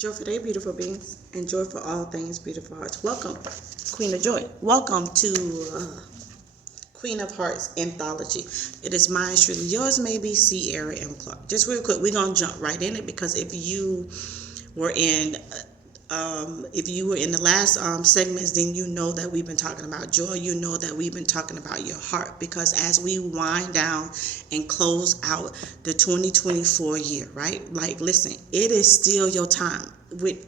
Joy for day, beautiful beings, and joy for all things, beautiful hearts. Welcome, Queen of Joy. Welcome to Queen of Hearts Anthology. It is mine, truly yours, maybe Sierra M. Clark. Just real quick, we're gonna jump right in it because if you were in the last segments, then you know that we've been talking about joy. You know that we've been talking about your heart, because as we wind down and close out the 2024 year, right? Like, listen, it is still your time. With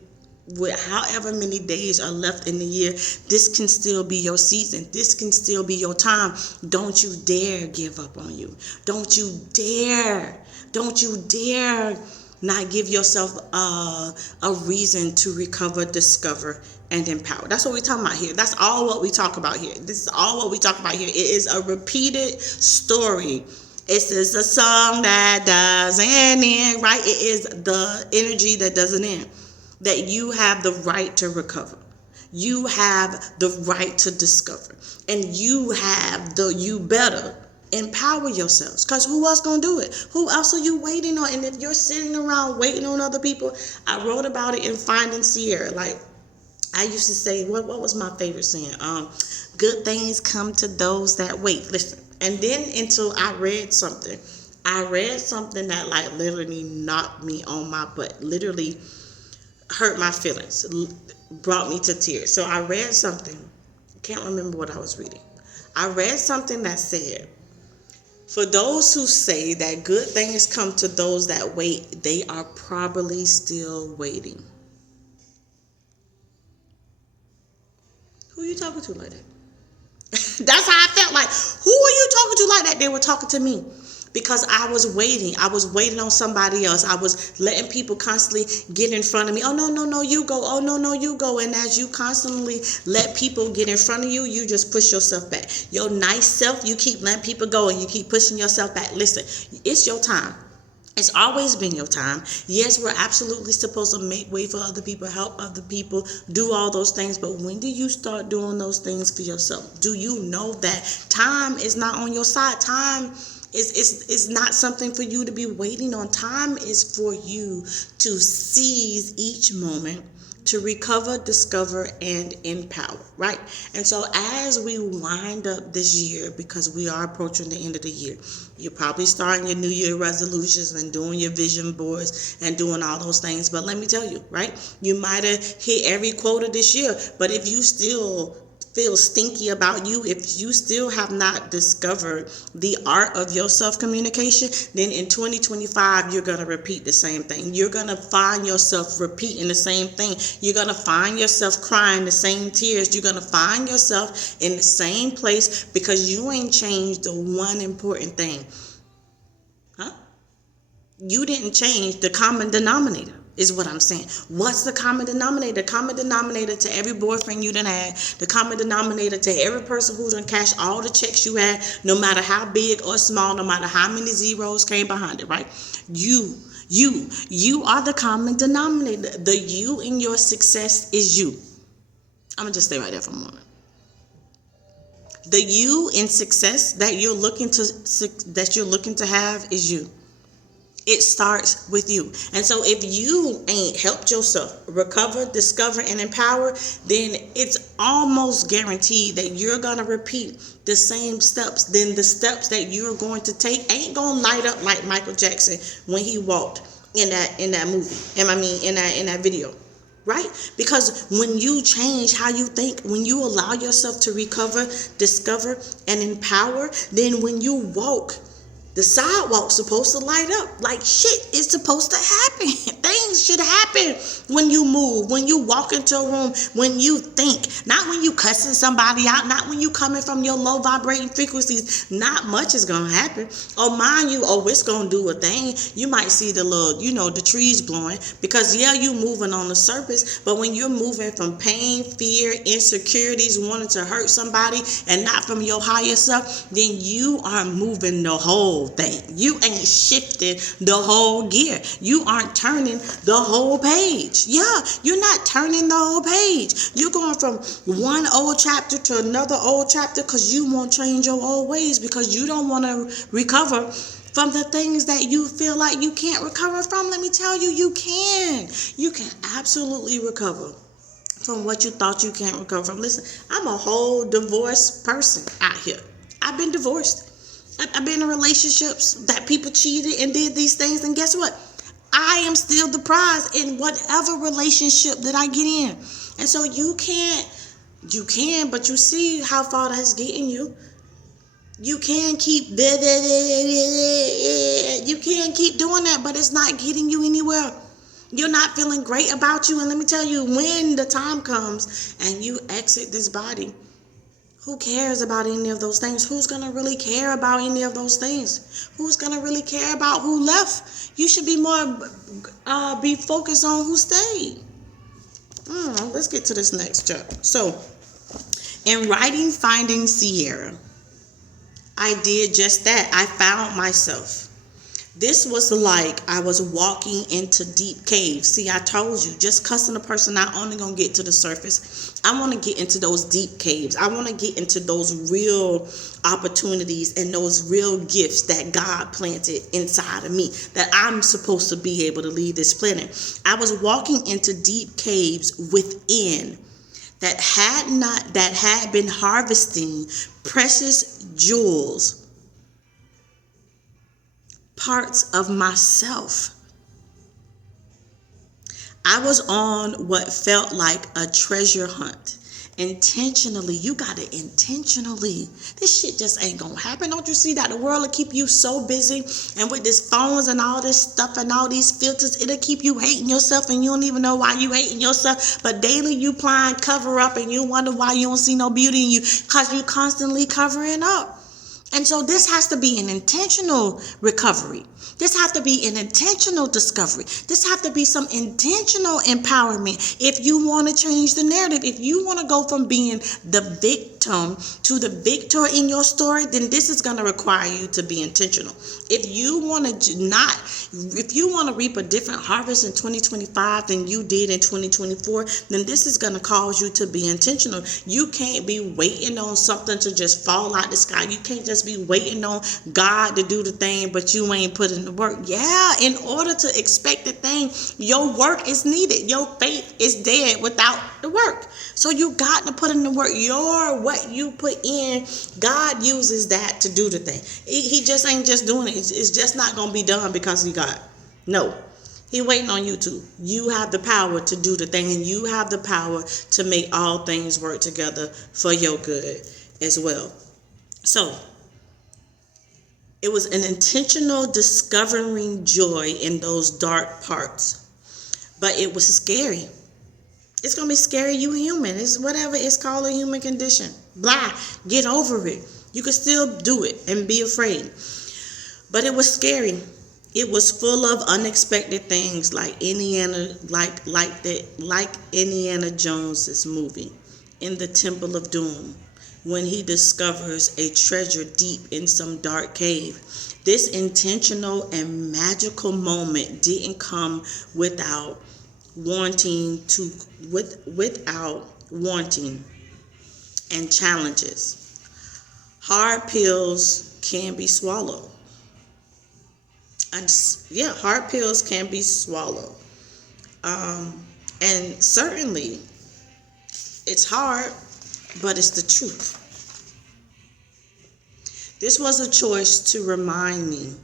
however many days are left in the year, this can still be your season. This can still be your time. Don't you dare give up on you. Don't you dare not give yourself a reason to recover, discover, and empower. That's what we're talking about here. That's all what we talk about here. This is all what we talk about here. It is a repeated story. It is a song that doesn't end, right? It is the energy that doesn't end. That you have the right to recover. You have the right to discover. And you better empower yourselves. Because who else gonna do it? Who else are you waiting on? And if you're sitting around waiting on other people, I wrote about it in Finding Sierra. Like, I used to say, what was my favorite saying? Good things come to those that wait. Listen. And then until I read something that like literally knocked me on my butt. Literally hurt my feelings, brought me to tears. So I read something, can't remember what I was reading. I read something that said, for those who say that good things come to those that wait, they are probably still waiting. Who are you talking to like that? That's how I felt. Like, who are you talking to like that? They were talking to me. Because I was waiting. I was waiting on somebody else. I was letting people constantly get in front of me. Oh, no, you go. Oh, no, you go. And as you constantly let people get in front of you, you just push yourself back. Your nice self, you keep letting people go and you keep pushing yourself back. Listen, it's your time. It's always been your time. Yes, we're absolutely supposed to make way for other people, help other people, do all those things. But when do you start doing those things for yourself? Do you know that time is not on your side? Time it's not something for you to be waiting on. Time is for you to seize each moment, to recover, discover, and empower, right? And so as we wind up this year, because we are approaching the end of the year, you're probably starting your New Year resolutions and doing your vision boards and doing all those things. But let me tell you, right? You might have hit every quota this year, but if you still feel stinky about you, if you still have not discovered the art of your self-communication, then in 2025, you're going to repeat the same thing. You're going to find yourself repeating the same thing. You're going to find yourself crying the same tears. You're going to find yourself in the same place because you ain't changed the one important thing. You didn't change the common denominator. Is what I'm saying. What's the common denominator? The common denominator to every boyfriend you done had, the common denominator to every person who done cashed all the checks you had, no matter how big or small, no matter how many zeros came behind it, right? You are the common denominator. The you in your success is you. I'm gonna just stay right there for a moment. The you in success that you're looking to have is you. It starts with you. And so if you ain't helped yourself recover, discover, and empower, then it's almost guaranteed that you're going to repeat the same steps. Then the steps that you're going to take ain't going to light up like Michael Jackson when he walked in that movie. In that video. Right? Because when you change how you think, when you allow yourself to recover, discover, and empower, then when you walk, the sidewalk's supposed to light up. Like shit is supposed to happen. Things should happen when you move, when you walk into a room, when you think. Not when you cussing somebody out, not when you coming from your low vibrating frequencies. Not much is going to happen. Or mind you, it's going to do a thing. You might see the little, the trees blowing. Because you moving on the surface. But when you're moving from pain, fear, insecurities, wanting to hurt somebody, and not from your higher self, then you are moving the whole thing. You ain't shifted the whole gear. You aren't turning the whole page. You're not turning the whole page. You're going from one old chapter to another old chapter because you won't change your old ways, because you don't want to recover From the things that you feel like you can't recover from, let me tell you, you can. You can absolutely recover from what you thought you can't recover from. Listen, I'm a whole divorced person out here. I've been divorced. I've been in relationships that people cheated and did these things, and guess what? I am still the prize in whatever relationship that I get in. And so you can, but you see how far that's getting you. You can keep you can keep doing that, but it's not getting you anywhere. You're not feeling great about you. And let me tell you, when the time comes and you exit this body, who cares about any of those things? Who's going to really care about any of those things? Who's going to really care about who left? You should be more be focused on who stayed. Let's get to this next chapter. So, in writing Finding Sierra, I did just that. I found myself. This was like I was walking into deep caves. See, I told you, just cussing a person not only gonna get to the surface. I want to get into those deep caves. I want to get into those real opportunities and those real gifts that God planted inside of me, that I'm supposed to be able to leave this planet. I was walking into deep caves within that had been harvesting precious jewels, parts of myself. I was on what felt like a treasure hunt. Intentionally. You gotta intentionally. This shit just ain't gonna happen. Don't you see that the world will keep you so busy, and with these phones and all this stuff and all these filters, it'll keep you hating yourself, and you don't even know why you hating yourself. But daily you applying cover up, and you wonder why you don't see no beauty in you, because you constantly covering up. And so this has to be an intentional recovery. This has to be an intentional discovery. This has to be some intentional empowerment. If you want to change the narrative, if you want to go from being the victim to the victor in your story, then this is going to require you to be intentional. If you want to reap a different harvest in 2025 than you did in 2024, then this is going to cause you to be intentional. You can't be waiting on something to just fall out the sky. You can't just be waiting on God to do the thing, but you ain't putting the work. Yeah, in order to expect the thing, your work is needed. Your faith is dead without the work. So you got to put in the work. What you put in, God uses that to do the thing. He just ain't just doing it. It's just not going to be done because he got. No. He waiting on you to. You have the power to do the thing, and you have the power to make all things work together for your good as well. So, it was an intentional discovering joy in those dark parts. But it was scary. It's going to be scary. You human. It's whatever. It's called a human condition. Blah. Get over it. You can still do it and be afraid. But it was scary. It was full of unexpected things like Indiana Jones's movie, In the Temple of Doom, when he discovers a treasure deep in some dark cave. This intentional and magical moment didn't come without wanting and challenges. Hard pills can be swallowed. Hard pills can be swallowed. And certainly it's hard, but it's the truth. This was a choice to remind me.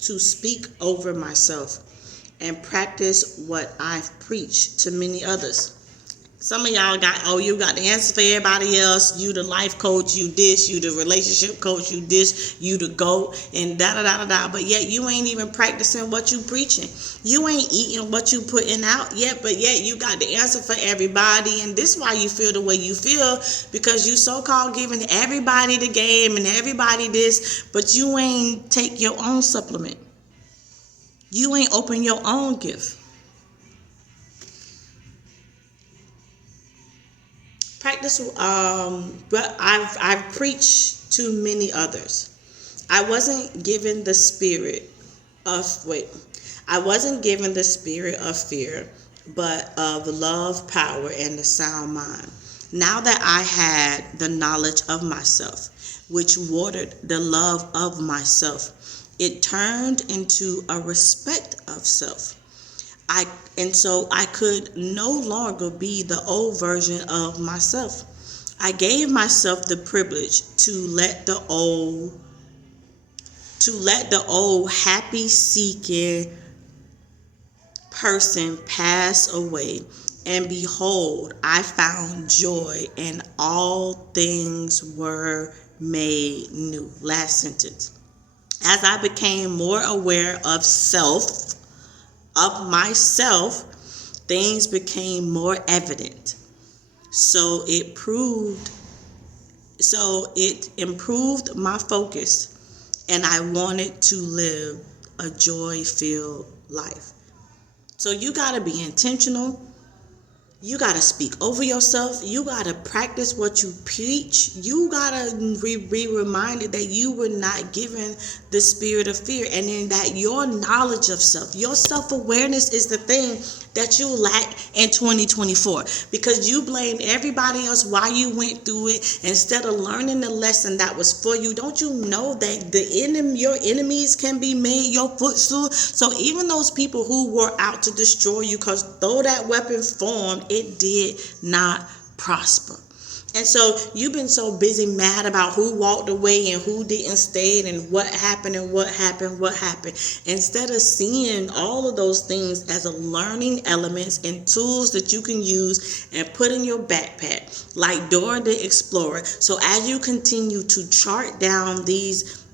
To speak over myself and practice what I've preached to many others. Some of y'all you got the answer for everybody else. You the life coach, you this, you the relationship coach, you this, you the GOAT, and da-da-da-da-da. But yet you ain't even practicing what you preaching. You ain't eating what you putting out yet, but yet you got the answer for everybody. And this is why you feel the way you feel, because you so-called giving everybody the game and everybody this, but you ain't take your own supplement. You ain't open your own gift. Practice, but I've preached to many others. I wasn't given the spirit of fear, but of love, power, and a sound mind. Now that I had the knowledge of myself, which watered the love of myself, it turned into a respect of self. So I could no longer be the old version of myself. I gave myself the privilege to let the old happy seeking person pass away, and behold, I found joy, and all things were made new. Last sentence. As I became more aware of myself, things became more evident. So it improved my focus, and I wanted to live a joy-filled life. So you got to be intentional. You got to speak over yourself. You got to practice what you preach. You got to be reminded that you were not given the spirit of fear, and then that your knowledge of self, your self-awareness is the thing that you lack in 2024, because you blamed everybody else why you went through it instead of learning the lesson that was for you. Don't you know that your enemies can be made your footstool? So even those people who were out to destroy you, because though that weapon formed, it did not prosper. And so you've been so busy mad about who walked away and who didn't stay and what happened, instead of seeing all of those things as a learning elements and tools that you can use and put in your backpack, like Dora the Explorer. So as you continue to chart down these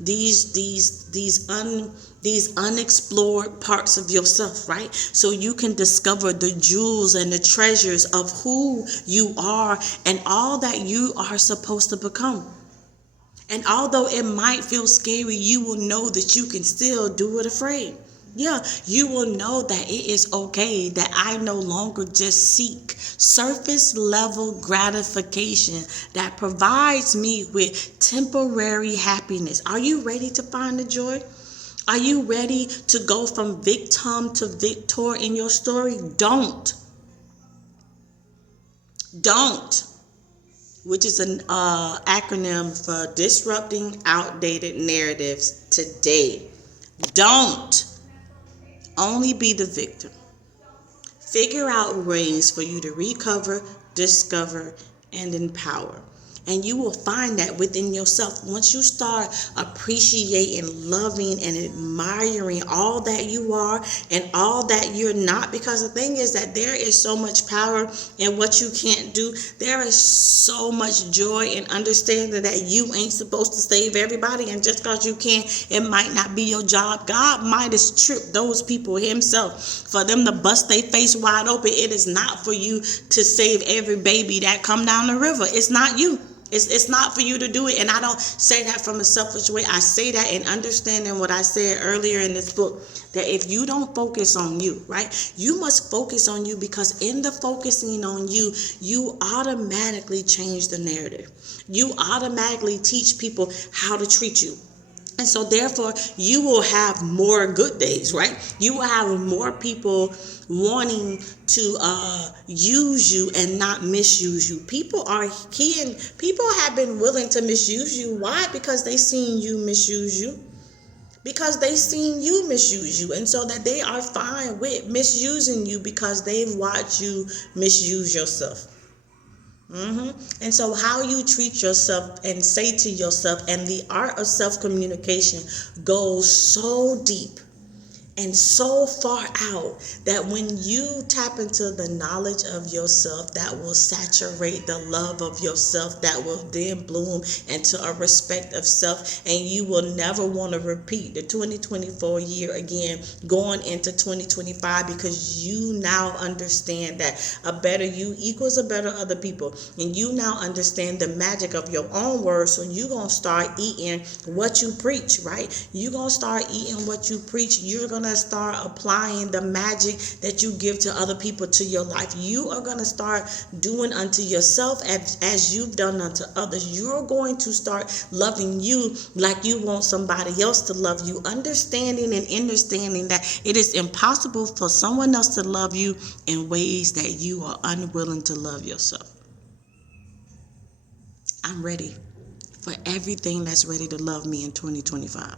unexplored parts of yourself, right? So you can discover the jewels and the treasures of who you are and all that you are supposed to become. And although it might feel scary, you will know that you can still do it afraid. Yeah, you will know that it is okay, that I no longer just seek surface level gratification that provides me with temporary happiness. Are you ready to find the joy? Are you ready to go from victim to victor in your story? Don't, which is an acronym for disrupting outdated narratives today. Don't only be the victim. Figure out ways for you to recover, discover, and empower. And you will find that within yourself. Once you start appreciating, loving, and admiring all that you are and all that you're not, because the thing is that there is so much power in what you can't do. There is so much joy in understanding that you ain't supposed to save everybody, and just because you can, it might not be your job. God might have tripped those people himself for them to bust their face wide open. It is not for you to save every baby that come down the river. It's not you. It's not for you to do it. And I don't say that from a selfish way. I say that in understanding what I said earlier in this book, that if you don't focus on you, right, you must focus on you, because in the focusing on you, you automatically change the narrative. You automatically teach people how to treat you. And so therefore, you will have more good days, right? You will have more people wanting to use you and not misuse you. People have been willing to misuse you. Why? Because they seen you misuse you. And so that they are fine with misusing you because they've watched you misuse yourself. And so how you treat yourself and say to yourself, and the art of self-communication goes so deep and so far out that when you tap into the knowledge of yourself, that will saturate the love of yourself, that will then bloom into a respect of self, and you will never want to repeat the 2024 year again going into 2025, because you now understand that a better you equals a better other people, and you now understand the magic of your own words. So you're going to start eating what you preach, right? You're going to start eating what you preach. You're going to start applying the magic that you give to other people to your life. You are going to start doing unto yourself as you've done unto others. You're going to start loving you like you want somebody else to love you, understanding and understanding that it is impossible for someone else to love you in ways that you are unwilling to love yourself. I'm ready for everything that's ready to love me in 2025.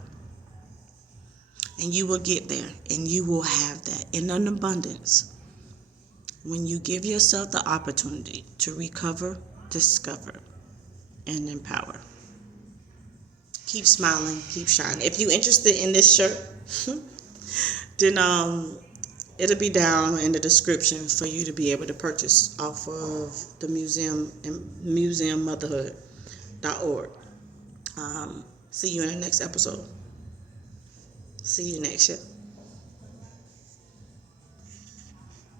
And you will get there, and you will have that in an abundance when you give yourself the opportunity to recover, discover, and empower. Keep smiling, keep shining. If you're interested in this shirt, then it'll be down in the description for you to be able to purchase off of the museum and museummotherhood.org. See you in the next episode. See you next year.